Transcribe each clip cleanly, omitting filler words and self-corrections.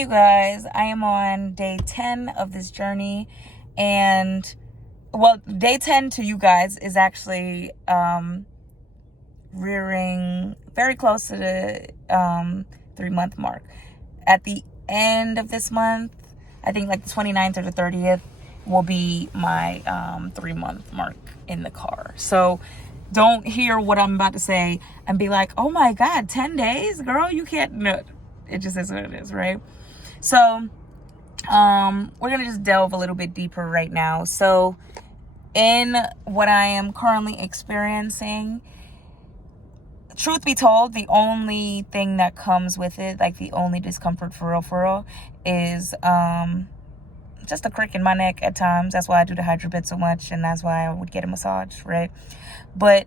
Hey you guys, I am on day 10 of this journey, and well, day 10 to you guys is actually rearing very close to the 3-month mark. At the end of this month, I think like the 29th or the 30th will be my 3-month mark in the car. So don't hear what I'm about to say and be like, oh my God, 10 days? Girl, you can't. No, it just is what it is, right? So we're gonna just delve a little bit deeper right now. So in what I am currently experiencing, truth be told, the only thing that comes with it, like the only discomfort for real, is just a crick in my neck at times. That's why I do the HydroBid so much, and that's why I would get a massage, right? But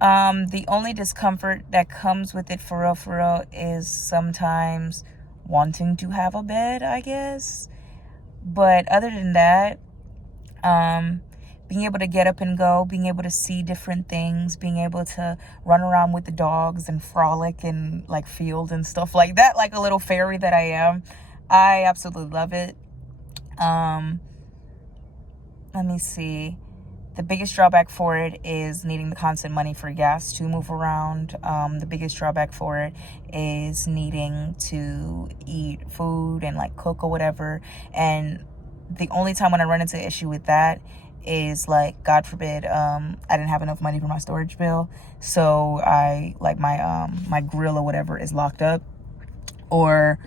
the only discomfort that comes with it for real is sometimes wanting to have a bed, I guess. But other than that, being able to get up and go, being able to see different things, being able to run around with the dogs and frolic and like field and stuff like that, like a little fairy that I am, I absolutely love it. Let me see. The biggest drawback for it is needing the constant money for gas to move around. The biggest drawback for it is needing to eat food and like cook or whatever. And the only time when I run into an issue with that is like, God forbid, I didn't have enough money for my storage bill. So I like my grill or whatever is locked up, or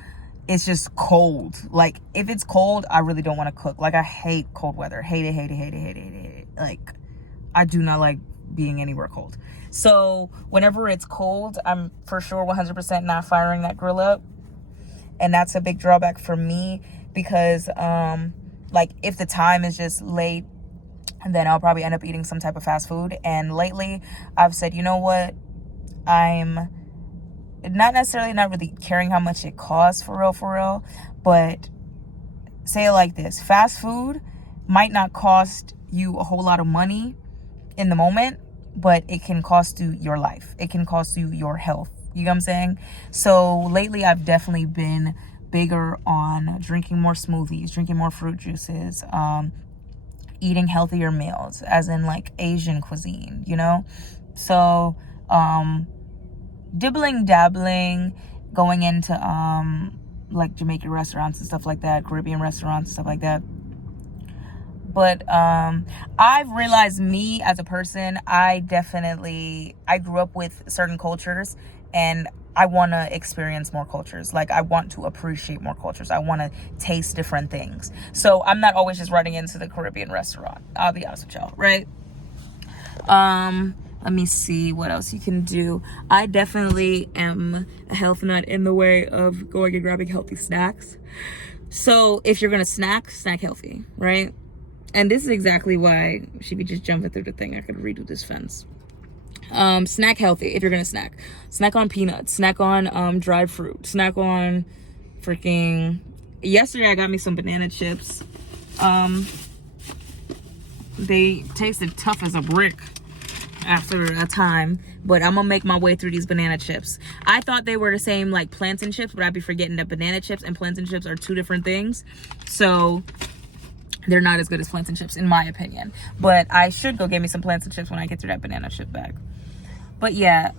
it's just cold. Like if it's cold, I really don't want to cook. Like I hate cold weather. Hate it. Like I do not like being anywhere cold. So whenever it's cold, I'm for sure 100% not firing that grill up. And that's a big drawback for me because like if the time is just late, then I'll probably end up eating some type of fast food. And lately I've said, you know what? I'm not really caring how much it costs for real, but say it like this: fast food might not cost you a whole lot of money in the moment, but it can cost you your life. It can cost you your health. You know what I'm saying? So lately I've definitely been bigger on drinking more smoothies, drinking more fruit juices, eating healthier meals, as in like Asian cuisine, you know? So dabbling, going into like Jamaican restaurants and stuff like that, Caribbean restaurants and stuff like that. But I've realized, me as a person, I grew up with certain cultures, and I want to experience more cultures. Like I want to appreciate more cultures. I want to taste different things. So I'm not always just running into the Caribbean restaurant. I'll be honest with y'all, right? Let me see what else you can do. I definitely am a health nut in the way of going and grabbing healthy snacks. So if you're gonna snack healthy, right? And this is exactly why she be just jumping through the thing. I could redo this fence. Snack healthy if you're gonna snack. Snack on peanuts, snack on dried fruit, snack on freaking. Yesterday I got me some banana chips. They tasted tough as a brick after a time, but I'm gonna make my way through these banana chips. I thought they were the same, like plantain chips, but I'd be forgetting that banana chips and plantain chips are two different things. So they're not as good as plantain chips in my opinion, but I should go get me some plantain chips when I get through that banana chip bag. But yeah,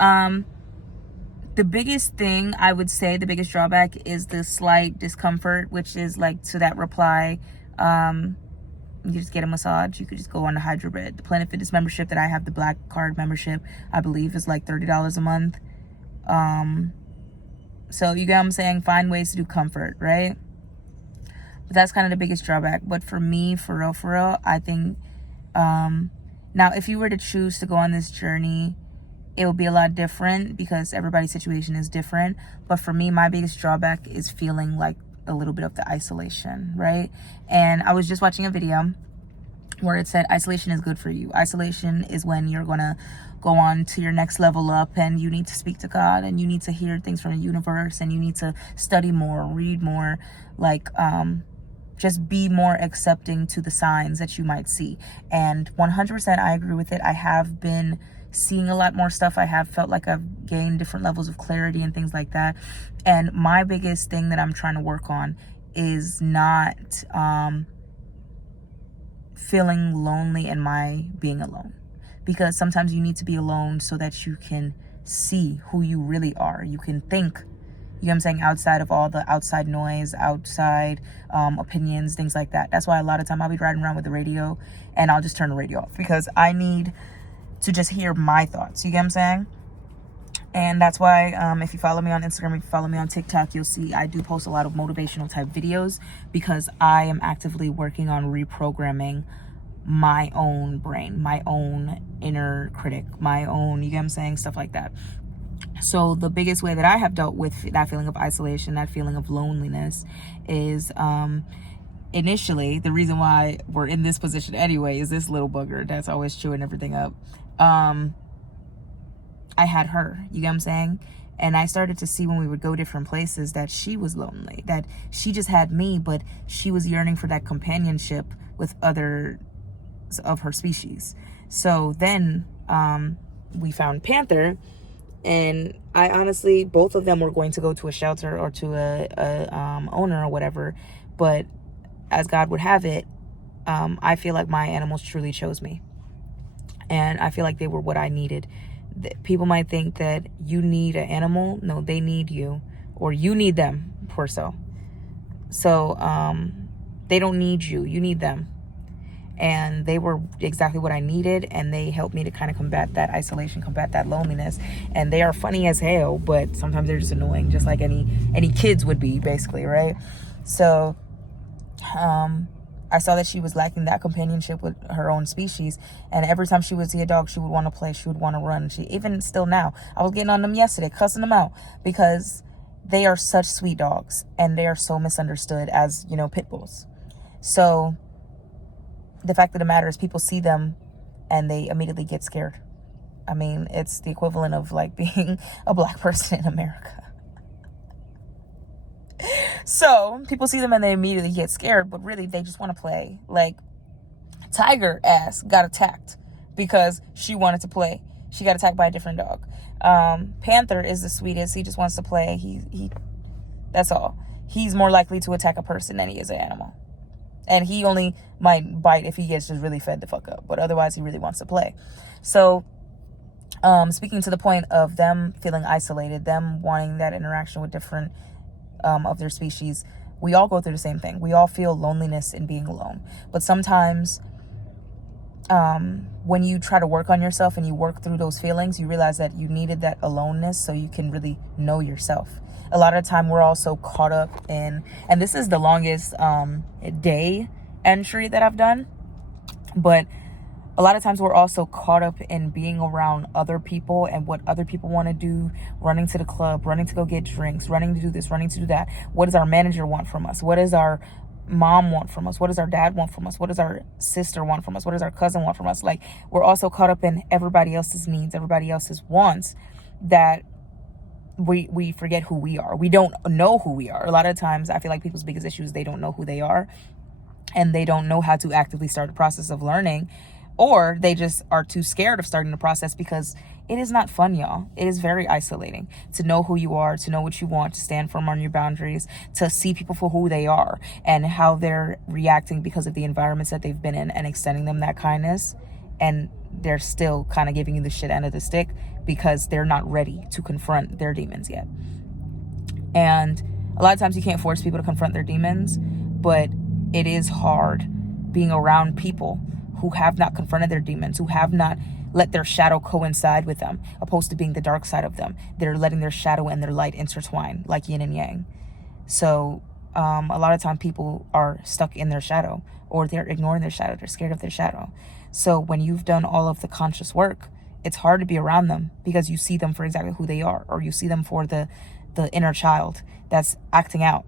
the biggest thing I would say, the biggest drawback is the slight discomfort, which is like to that reply. You just get a massage. You could just go on the HydroBid. The Planet Fitness membership that I have, the Black Card membership, I believe is like $30 a month. So you get what I'm saying? Find ways to do comfort, right? But that's kind of the biggest drawback. But for me, for real, I think, now if you were to choose to go on this journey, it will be a lot different because everybody's situation is different. But for me, my biggest drawback is feeling like a little bit of the isolation, right? And I was just watching a video where it said isolation is good for you. Isolation is when you're gonna go on to your next level up, and you need to speak to God, and you need to hear things from the universe, and you need to study more, read more, like just be more accepting to the signs that you might see. And 100% I agree with it. I have been seeing a lot more stuff. I have felt like I've gained different levels of clarity and things like that. And my biggest thing that I'm trying to work on is not feeling lonely in my being alone. Because sometimes you need to be alone so that you can see who you really are. You can think, you know what I'm saying, outside of all the outside noise, outside opinions, things like that. That's why a lot of time I'll be riding around with the radio and I'll just turn the radio off because I need to just hear my thoughts. You get what I'm saying? And that's why if you follow me on Instagram, if you follow me on TikTok, you'll see I do post a lot of motivational type videos because I am actively working on reprogramming my own brain, my own inner critic, my own, you get what I'm saying, stuff like that. So the biggest way that I have dealt with that feeling of isolation, that feeling of loneliness is initially, the reason why we're in this position anyway is this little bugger that's always chewing everything up. I had her, you get what I'm saying? And I started to see when we would go different places that she was lonely, that she just had me, but she was yearning for that companionship with other of her species. So then we found Panther, and I honestly, both of them were going to go to a shelter or to a owner or whatever, but as God would have it, I feel like my animals truly chose me, and I feel like they were what I needed. People might think that you need an animal. No, they need you, or you need them, poor soul. So they don't need you, you need them. And they were exactly what I needed, and they helped me to kind of combat that isolation, combat that loneliness. And they are funny as hell, but sometimes they're just annoying, just like any kids would be, basically, right? So I saw that she was lacking that companionship with her own species, and every time she would see a dog, she would want to play, she would want to run. She, even still now, I was getting on them yesterday, cussing them out, because they are such sweet dogs, and they are so misunderstood as, you know, pit bulls. So the fact of the matter is, people see them and they immediately get scared. I mean, it's the equivalent of like being a black person in America. So people see them and they immediately get scared, but really they just want to play. Like Tiger ass got attacked because she wanted to play. She got attacked by a different dog. Panther is the sweetest. He just wants to play. He that's all. He's more likely to attack a person than he is an animal. And he only might bite if he gets just really fed the fuck up. But otherwise, he really wants to play. So, speaking to the point of them feeling isolated, them wanting that interaction with different of their species, we all go through the same thing. We all feel loneliness in being alone. But sometimes when you try to work on yourself and you work through those feelings, you realize that you needed that aloneness so you can really know yourself. A lot of the time we're also caught up in, and this is the longest day entry that I've done, but a lot of times we're also caught up in being around other people and what other people want to do, running to the club, running to go get drinks, running to do this, running to do that. What does our manager want from us? What does our mom want from us? What does our dad want from us? What does our sister want from us? What does our cousin want from us? Like, we're also caught up in everybody else's needs, everybody else's wants, that we forget who we are. We don't know who we are. A lot of times I feel like people's biggest issue is they don't know who they are, and they don't know how to actively start the process of learning, or they just are too scared of starting the process because it is not fun, y'all. It is very isolating to know who you are, to know what you want, to stand firm on your boundaries, to see people for who they are and how they're reacting because of the environments that they've been in, and extending them that kindness. And they're still kind of giving you the shit end of the stick because they're not ready to confront their demons yet. And a lot of times you can't force people to confront their demons, but it is hard being around people who have not confronted their demons, who have not let their shadow coincide with them, opposed to being the dark side of them. They're letting their shadow and their light intertwine like yin and yang. So a lot of time people are stuck in their shadow, or they're ignoring their shadow. They're scared of their shadow. So when you've done all of the conscious work, it's hard to be around them because you see them for exactly who they are, or you see them for the inner child that's acting out.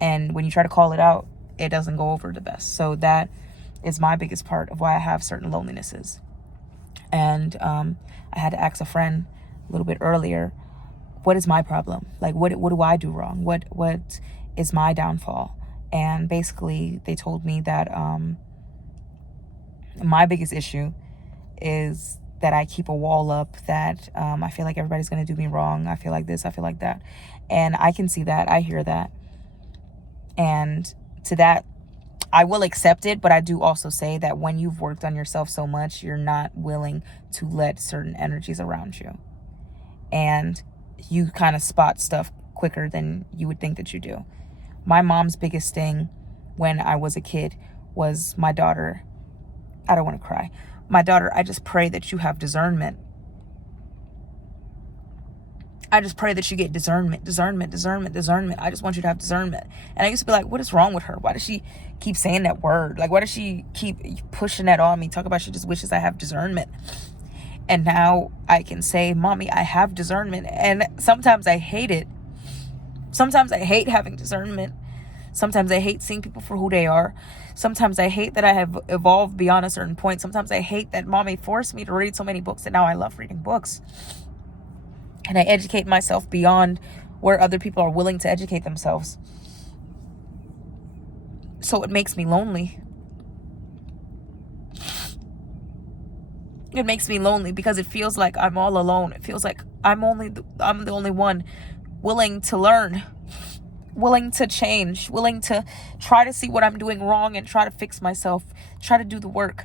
And when you try to call it out, it doesn't go over the best. So that is my biggest part of why I have certain lonelinesses. And I had to ask a friend a little bit earlier, what is my problem? Like, what do I do wrong? What is my downfall? And basically they told me that my biggest issue is that I keep a wall up, that I feel like everybody's going to do me wrong. I feel like this, I feel like that. And I can see that. I hear that. And to that, I will accept it. But I do also say that when you've worked on yourself so much, you're not willing to let certain energies around you. And you kind of spot stuff quicker than you would think that you do. My mom's biggest thing when I was a kid was my daughter. I don't want to cry. My daughter, I just pray that you have discernment. I just pray that you get discernment. I just want you to have discernment. And I used to be like, what is wrong with her? Why does she keep saying that word? Like, why does she keep pushing that on me? Talk about she just wishes I have discernment. And now I can say, Mommy, I have discernment. And sometimes I hate it. Sometimes I hate having discernment. Sometimes I hate seeing people for who they are. Sometimes I hate that I have evolved beyond a certain point. Sometimes I hate that Mommy forced me to read so many books, and now I love reading books. And I educate myself beyond where other people are willing to educate themselves. So it makes me lonely. It makes me lonely because it feels like I'm all alone. It feels like I'm the only one willing to learn, willing to change, willing to try to see what I'm doing wrong and try to fix myself, try to do the work.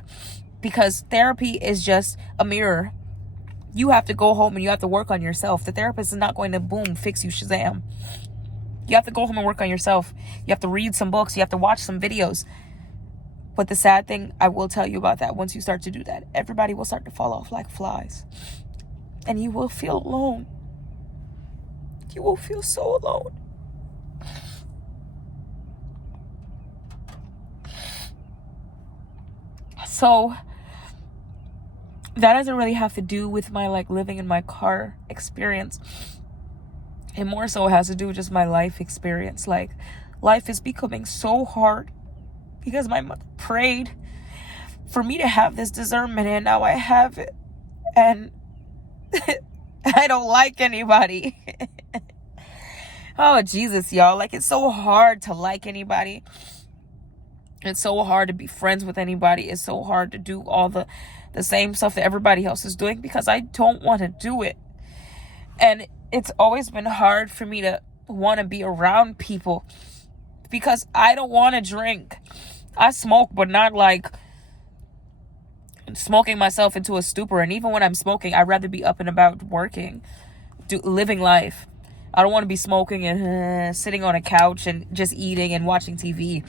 Because therapy is just a mirror. You have to go home and you have to work on yourself. The therapist is not going to boom, fix you, Shazam. You have to go home and work on yourself. You have to read some books. You have to watch some videos. But the sad thing, I will tell you about that, once you start to do that, everybody will start to fall off like flies. And you will feel alone. You will feel so alone. So that doesn't really have to do with my like living in my car experience. It more so has to do with just my life experience. Like, life is becoming so hard because my mother prayed for me to have this discernment, and now I have it. And I don't like anybody. Oh, Jesus, y'all. Like, it's so hard to like anybody. It's so hard to be friends with anybody. It's so hard to do all the same stuff that everybody else is doing because I don't want to do it. And it's always been hard for me to want to be around people because I don't want to drink. I smoke, but not like smoking myself into a stupor. And even when I'm smoking, I'd rather be up and about working, living life. I don't want to be smoking and sitting on a couch and just eating and watching TV.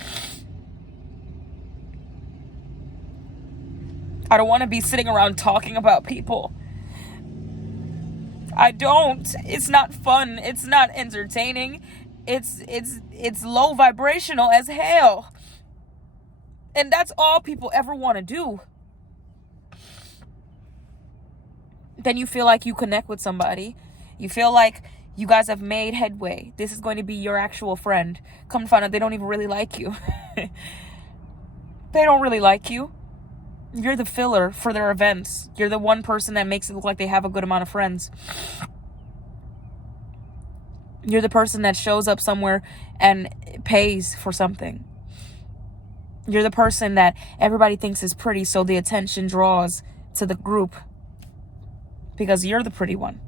I don't want to be sitting around talking about people. I don't. It's not fun. It's not entertaining. It's low vibrational as hell. And that's all people ever want to do. Then you feel like you connect with somebody. You feel like you guys have made headway. This is going to be your actual friend. Come to find out they don't even really like you. They don't really like you. You're the filler for their events. You're the one person that makes it look like they have a good amount of friends. You're the person that shows up somewhere and pays for something. You're the person that everybody thinks is pretty, so the attention draws to the group because you're the pretty one.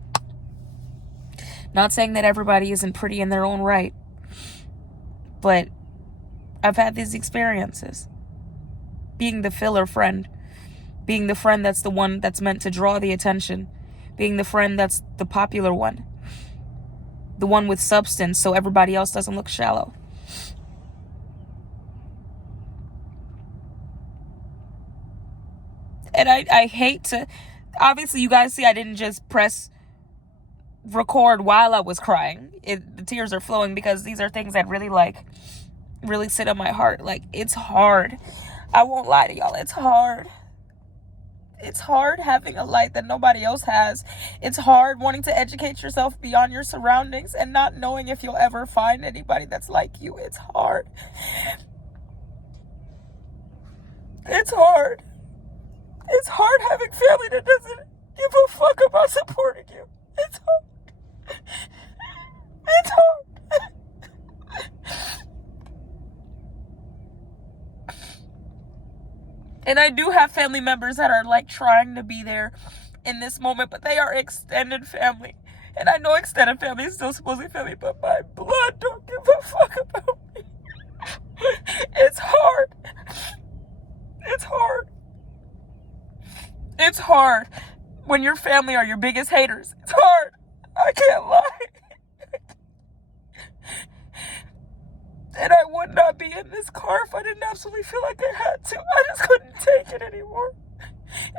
Not saying that everybody isn't pretty in their own right, but I've had these experiences. Being the filler friend. Being the friend that's the one that's meant to draw the attention. Being the friend that's the popular one. The one with substance so everybody else doesn't look shallow. And I hate to... Obviously, you guys see I didn't just press record while I was crying. The tears are flowing because these are things that really sit on my heart. Like, it's hard. I won't lie to y'all. It's hard. It's hard having a light that nobody else has. It's hard wanting to educate yourself beyond your surroundings and not knowing if you'll ever find anybody that's like you. It's hard. It's hard. It's hard having family that doesn't give a fuck about supporting you. It's hard. It's hard. And I do have family members that are like trying to be there in this moment, but they are extended family. And I know extended family is still supposed to be family, but my blood don't give a fuck about me. It's hard. It's hard. It's hard when your family are your biggest haters. It's hard. I can't lie. And I would not be in this car if I didn't absolutely feel like I had to. I just couldn't take it anymore.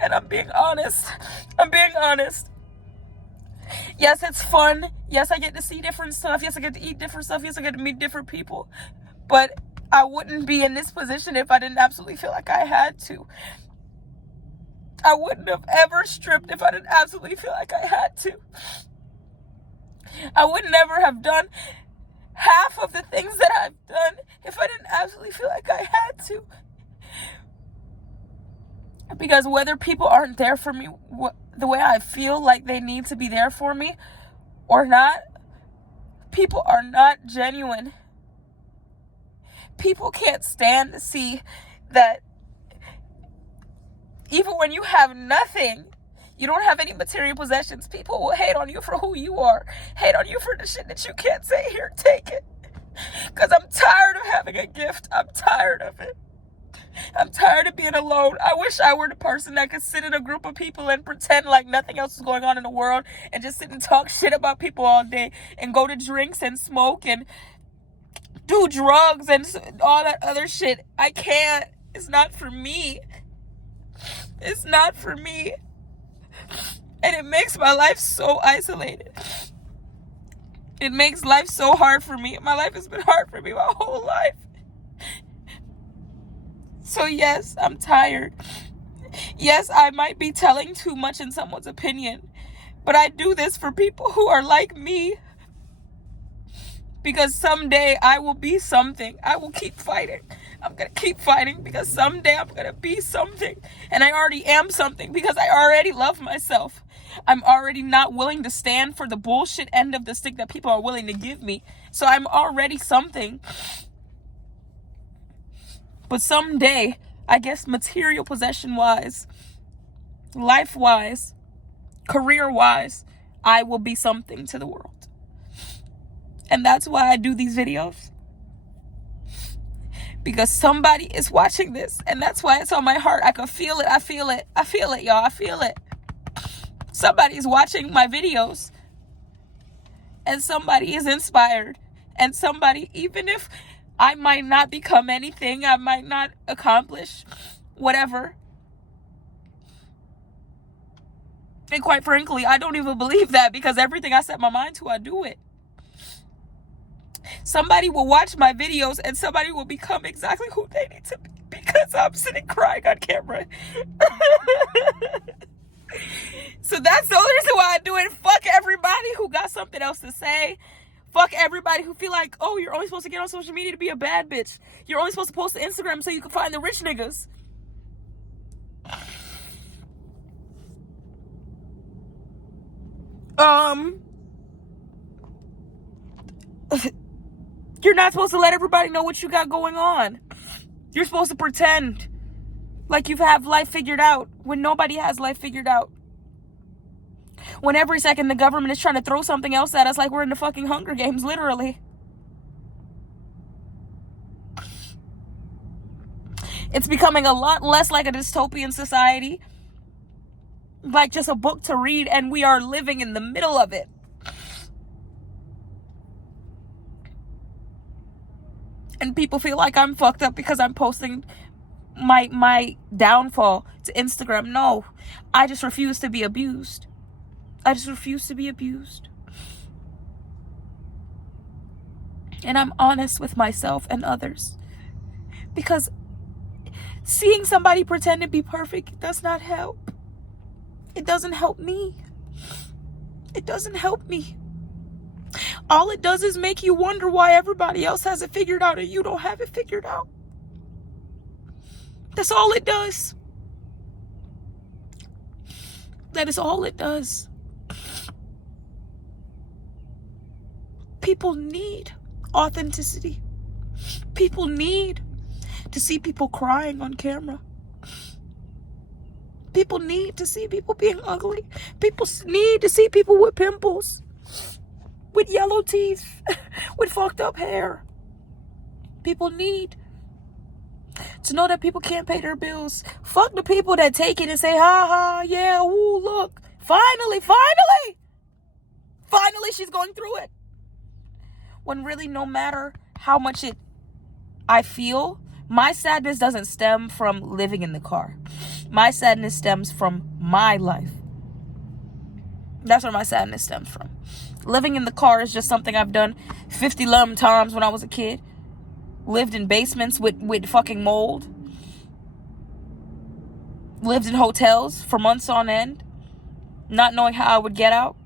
And I'm being honest. I'm being honest. Yes, it's fun. Yes, I get to see different stuff. Yes, I get to eat different stuff. Yes, I get to meet different people. But I wouldn't be in this position if I didn't absolutely feel like I had to. I wouldn't have ever stripped if I didn't absolutely feel like I had to. I would never have done half of the things that I've done if I didn't absolutely feel like I had to. Because whether people aren't there for me the way I feel like they need to be there for me or not, people are not genuine. People can't stand to see that even when you have nothing, you don't have any material possessions, people will hate on you for who you are. Hate on you for the shit that you can't say, here, take it. Because I'm tired of having a gift. I'm tired of it. I'm tired of being alone. I wish I were the person that could sit in a group of people and pretend like nothing else is going on in the world and just sit and talk shit about people all day and go to drinks and smoke and do drugs and all that other shit. I can't. It's not for me. It's not for me. And it makes my life so isolated. It makes life so hard for me. My life has been hard for me my whole life. So yes, I'm tired. Yes, I might be telling too much in someone's opinion, but I do this for people who are like me. Because someday I will be something. I will keep fighting. I'm going to keep fighting because someday I'm going to be something. And I already am something because I already love myself. I'm already not willing to stand for the bullshit end of the stick that people are willing to give me. So I'm already something. But someday, I guess material possession-wise, life-wise, career-wise, I will be something to the world. And that's why I do these videos. Because somebody is watching this. And that's why it's on my heart. I can feel it. I feel it. I feel it, y'all. I feel it. Somebody's watching my videos. And somebody is inspired. And somebody, even if I might not become anything, I might not accomplish whatever. And quite frankly, I don't even believe that because everything I set my mind to, I do it. Somebody will watch my videos and somebody will become exactly who they need to be because I'm sitting crying on camera. So that's the only reason why I do it. Fuck everybody who got something else to say. Fuck everybody who feel like, oh, you're only supposed to get on social media to be a bad bitch. You're only supposed to post to Instagram so you can find the rich niggas. You're not supposed to let everybody know what you got going on. You're supposed to pretend like you have life figured out when nobody has life figured out. When every second the government is trying to throw something else at us like we're in the fucking Hunger Games, literally. It's becoming a lot less like a dystopian society, like just a book to read, and we are living in the middle of it. And people feel like I'm fucked up because I'm posting my downfall to Instagram. No, I just refuse to be abused. I just refuse to be abused. And I'm honest with myself and others. Because seeing somebody pretend to be perfect does not help. It doesn't help me. It doesn't help me. All it does is make you wonder why everybody else has it figured out and you don't have it figured out. That's all it does. That is all it does. People need authenticity. People need to see people crying on camera. People need to see people being ugly. People need to see people with pimples, with yellow teeth, with fucked up hair. People need to know that people can't pay their bills. Fuck the people that take it and say, ha ha, yeah, ooh, look. Finally she's going through it. When really, no matter how much I feel, my sadness doesn't stem from living in the car. My sadness stems from my life. That's where my sadness stems from. Living in the car is just something I've done 50 times when I was a kid. Lived in basements with fucking mold. Lived in hotels for months on end, not knowing how I would get out.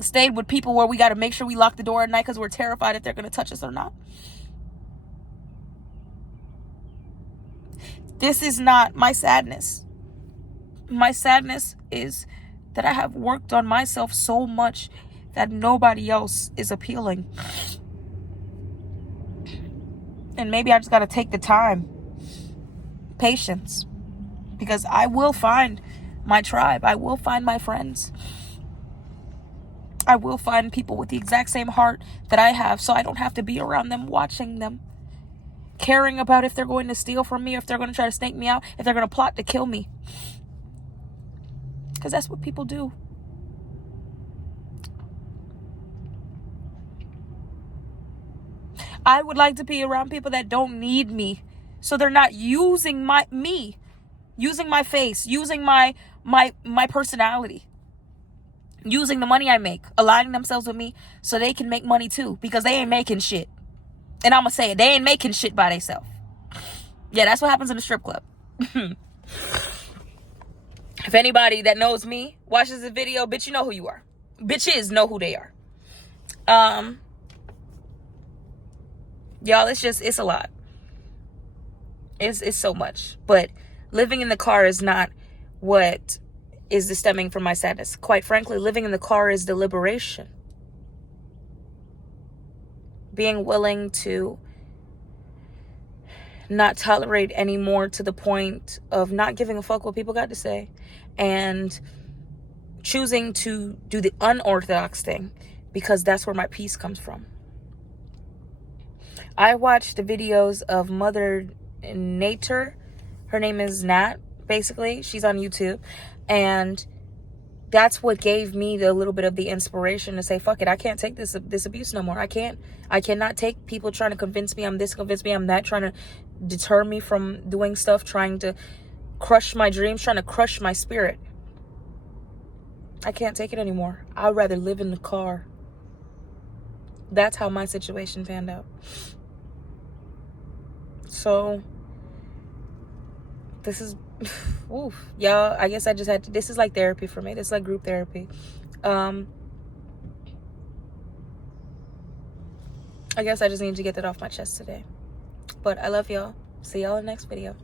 Stayed with people where we got to make sure we lock the door at night because we're terrified if they're going to touch us or not. This is not my sadness. My sadness is that I have worked on myself so much that nobody else is appealing. And maybe I just got to take the time, patience, because I will find my tribe. I will find my friends. I will find people with the exact same heart that I have, so I don't have to be around them, watching them, caring about if they're going to steal from me, if they're going to try to snake me out, if they're going to plot to kill me. Because that's what people do. I would like to be around people that don't need me, so they're not using using my face, using my personality, using the money I make, aligning themselves with me so they can make money too, because they ain't making shit. And I'm gonna say it, they ain't making shit by themselves. Yeah, that's what happens in the strip club. If anybody that knows me watches the video, bitch, you know who you are. Bitches know who they are. Y'all, it's a lot. It's so much. But living in the car is not what is the stemming from my sadness. Quite frankly, living in the car is the liberation. Being willing to not tolerate anymore, to the point of not giving a fuck what people got to say, and choosing to do the unorthodox thing, because that's where my peace comes from. I watched the videos of Mother Nature. Her name is Nat, basically. She's on YouTube. And that's what gave me the little bit of the inspiration to say, fuck it, I can't take this abuse no more. I cannot take people trying to convince me I'm this, convince me I'm that, trying to deter me from doing stuff, trying to crush my dreams, trying to crush my spirit. I can't take it anymore. I'd rather live in the car. That's how my situation panned out. So this is oof, y'all, I guess I just had to, this is like therapy for me. This is like group therapy. I guess I just need to get that off my chest today. But I love y'all. See y'all in the next video.